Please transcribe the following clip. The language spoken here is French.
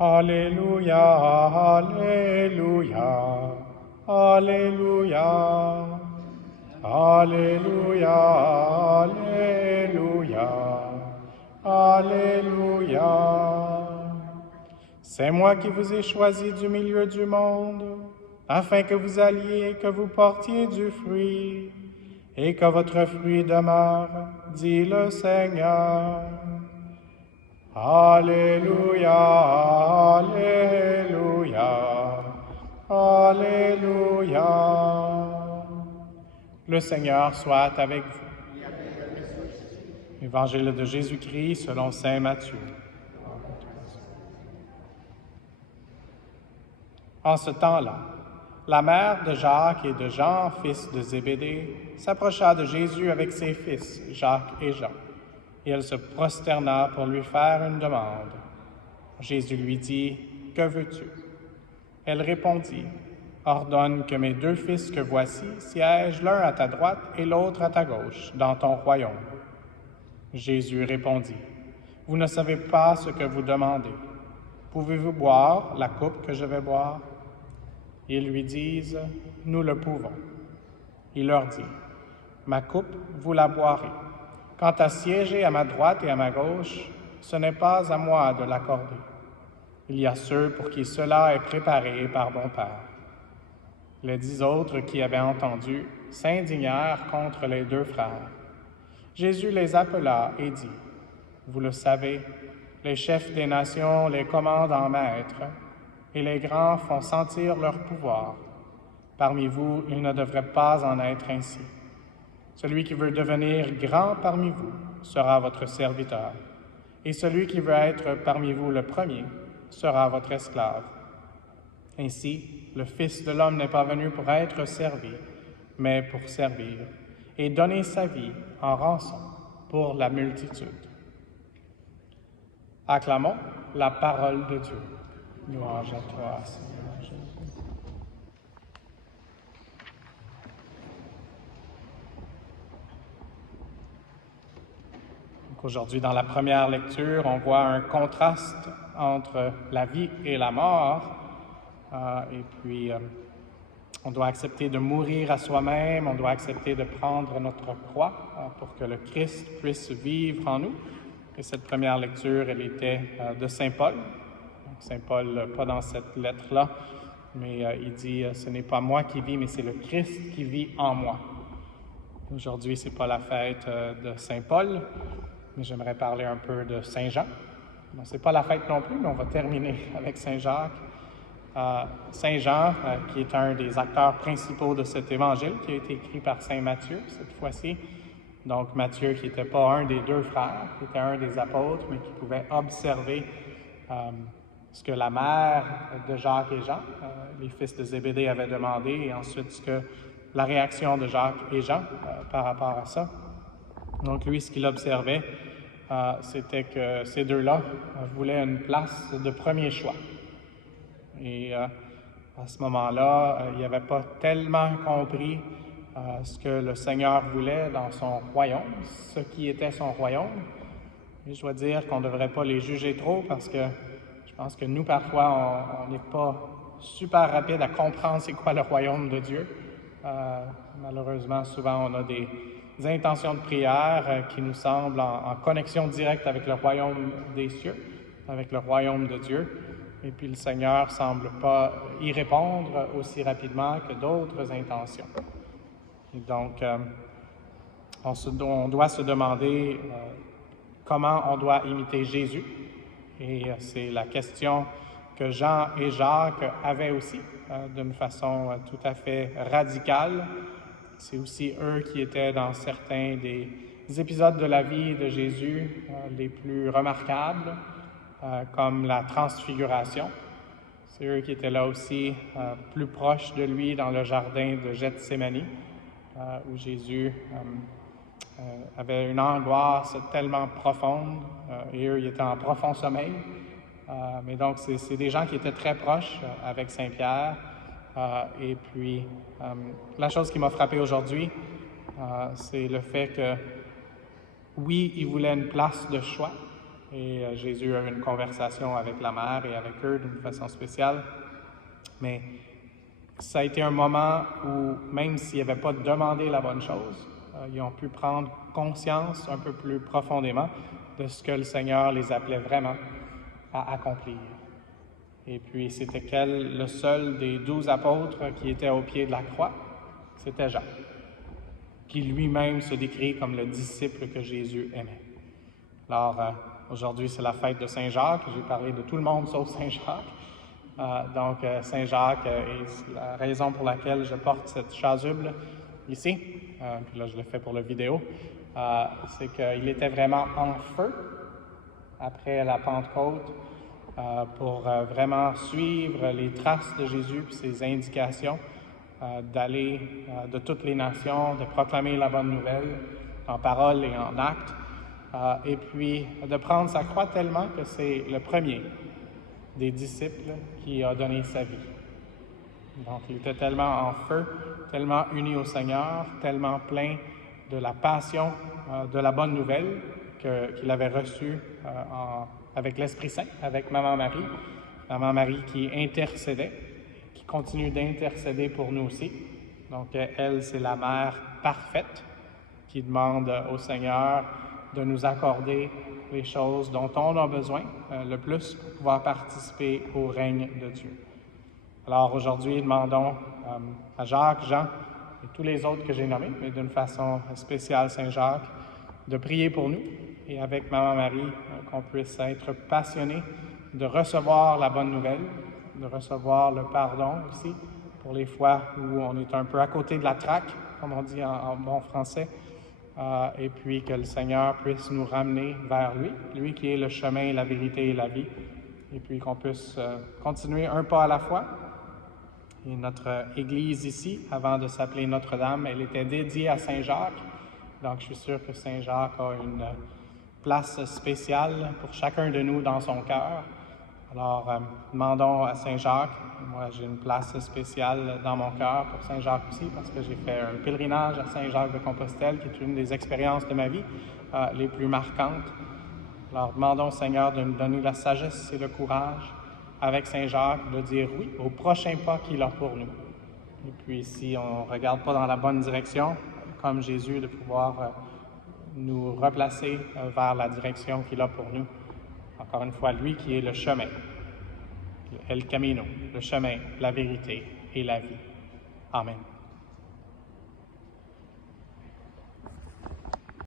Alléluia, Alléluia, Alléluia, Alléluia, Alléluia, Alléluia. C'est moi qui vous ai choisi du milieu du monde, afin que vous alliez et que vous portiez du fruit, et que votre fruit demeure, dit le Seigneur. Alléluia, Alléluia, Alléluia. Le Seigneur soit avec vous. Évangile de Jésus-Christ selon saint Matthieu. En ce temps-là, la mère de Jacques et de Jean, fils de Zébédée, s'approcha de Jésus avec ses fils, Jacques et Jean, et elle se prosterna pour lui faire une demande. Jésus lui dit, « Que veux-tu? » Elle répondit, « Ordonne que mes 2 fils que voici siègent l'un à ta droite et l'autre à ta gauche dans ton royaume. » Jésus répondit, « Vous ne savez pas ce que vous demandez. Pouvez-vous boire la coupe que je vais boire? » Ils lui disent, « Nous le pouvons. » Il leur dit, « Ma coupe, vous la boirez. Quant à siéger à ma droite et à ma gauche, ce n'est pas à moi de l'accorder. Il y a ceux pour qui cela est préparé par mon Père. » Les 10 autres qui avaient entendu s'indignèrent contre les 2 frères. Jésus les appela et dit, « Vous le savez, les chefs des nations les commandent en maître, et les grands font sentir leur pouvoir. Parmi vous, il ne devrait pas en être ainsi. Celui qui veut devenir grand parmi vous sera votre serviteur, et celui qui veut être parmi vous le premier sera votre esclave. Ainsi, le Fils de l'homme n'est pas venu pour être servi, mais pour servir, et donner sa vie en rançon pour la multitude. » Acclamons la parole de Dieu. Louange à toi, Seigneur Jésus. Aujourd'hui, dans la première lecture, on voit un contraste entre la vie et la mort. On doit accepter de mourir à soi-même, on doit accepter de prendre notre croix pour que le Christ puisse vivre en nous. Et cette première lecture, elle était de Saint Paul. Saint Paul, pas dans cette lettre-là, mais il dit « Ce n'est pas moi qui vis, mais c'est le Christ qui vit en moi. » Aujourd'hui, ce n'est pas la fête de Saint Paul, mais j'aimerais parler un peu de Saint Jean. Bon, ce n'est pas la fête non plus, mais on va terminer avec Saint Jacques. Saint Jean, qui est un des acteurs principaux de cet évangile, qui a été écrit par Saint Matthieu cette fois-ci. Donc Matthieu, qui n'était pas un des 2 frères, qui était un des apôtres, mais qui pouvait observer ce que la mère de Jacques et Jean, les fils de Zébédée, avaient demandé, et ensuite la réaction de Jacques et Jean par rapport à ça. Donc lui, ce qu'il observait, c'était que ces 2-là voulaient une place de premier choix. Et à ce moment-là, il n'avait pas tellement compris ce que le Seigneur voulait dans son royaume, ce qui était son royaume. Et je dois dire qu'on ne devrait pas les juger trop parce que je pense que nous, parfois, on n'est pas super rapide à comprendre c'est quoi le royaume de Dieu. Malheureusement, souvent, on a des intentions de prière qui nous semblent en connexion directe avec le royaume des cieux, avec le royaume de Dieu. Et puis le Seigneur ne semble pas y répondre aussi rapidement que d'autres intentions. Et donc, on doit se demander comment on doit imiter Jésus. Et c'est la question que Jean et Jacques avaient aussi, d'une façon tout à fait radicale. C'est aussi eux qui étaient dans certains des épisodes de la vie de Jésus les plus remarquables, comme la transfiguration. C'est eux qui étaient là aussi, plus proches de lui dans le jardin de Gethsémani, où Jésus avait une angoisse tellement profonde, et eux, ils étaient en profond sommeil. Mais donc, c'est des gens qui étaient très proches avec Saint-Pierre. Et puis, la chose qui m'a frappé aujourd'hui, c'est le fait que, oui, ils voulaient une place de choix, Et Jésus a eu une conversation avec la mère et avec eux d'une façon spéciale. Mais ça a été un moment où, même s'ils n'avaient pas demandé la bonne chose, ils ont pu prendre conscience un peu plus profondément de ce que le Seigneur les appelait vraiment à accomplir. Et puis, c'était le seul des 12 apôtres qui était au pied de la croix? C'était Jean, qui lui-même se décrit comme le disciple que Jésus aimait. Alors, aujourd'hui, c'est la fête de Saint-Jacques. J'ai parlé de tout le monde sauf Saint-Jacques. Donc, Saint-Jacques est la raison pour laquelle je porte cette chasuble ici. Puis là, je le fais pour la vidéo. C'est qu'il était vraiment en feu après la Pentecôte pour vraiment suivre les traces de Jésus puis ses indications, d'aller de toutes les nations, de proclamer la bonne nouvelle en parole et en acte, et puis de prendre sa croix tellement que c'est le premier des disciples qui a donné sa vie. Donc, il était tellement en feu, tellement uni au Seigneur, tellement plein de la passion de la bonne nouvelle qu'il avait reçue avec l'Esprit Saint, avec Maman Marie qui intercédait, qui continue d'intercéder pour nous aussi. Donc, elle, c'est la mère parfaite qui demande au Seigneur de nous accorder les choses dont on a besoin le plus pour pouvoir participer au règne de Dieu. Alors aujourd'hui, demandons à Jacques, Jean et tous les autres que j'ai nommés, mais d'une façon spéciale Saint-Jacques, de prier pour nous et avec Maman Marie, qu'on puisse être passionnés de recevoir la bonne nouvelle, de recevoir le pardon aussi pour les fois où on est un peu à côté de la traque, comme on dit en bon français, et puis que le Seigneur puisse nous ramener vers lui qui est le chemin, la vérité et la vie, et puis qu'on puisse continuer un pas à la fois. Et notre église ici, avant de s'appeler Notre-Dame, elle était dédiée à Saint-Jacques, donc je suis sûr que Saint-Jacques a une place spéciale pour chacun de nous dans son cœur. Alors, demandons à Saint-Jacques. Moi, j'ai une place spéciale dans mon cœur pour Saint-Jacques aussi, parce que j'ai fait un pèlerinage à Saint-Jacques-de-Compostelle, qui est une des expériences de ma vie les plus marquantes. Alors, demandons au Seigneur de nous donner la sagesse et le courage, avec Saint-Jacques, de dire oui au prochain pas qu'il a pour nous. Et puis, si on ne regarde pas dans la bonne direction, comme Jésus, de pouvoir nous replacer vers la direction qu'il a pour nous. Encore une fois, lui qui est le chemin, El Camino, le chemin, la vérité et la vie. Amen.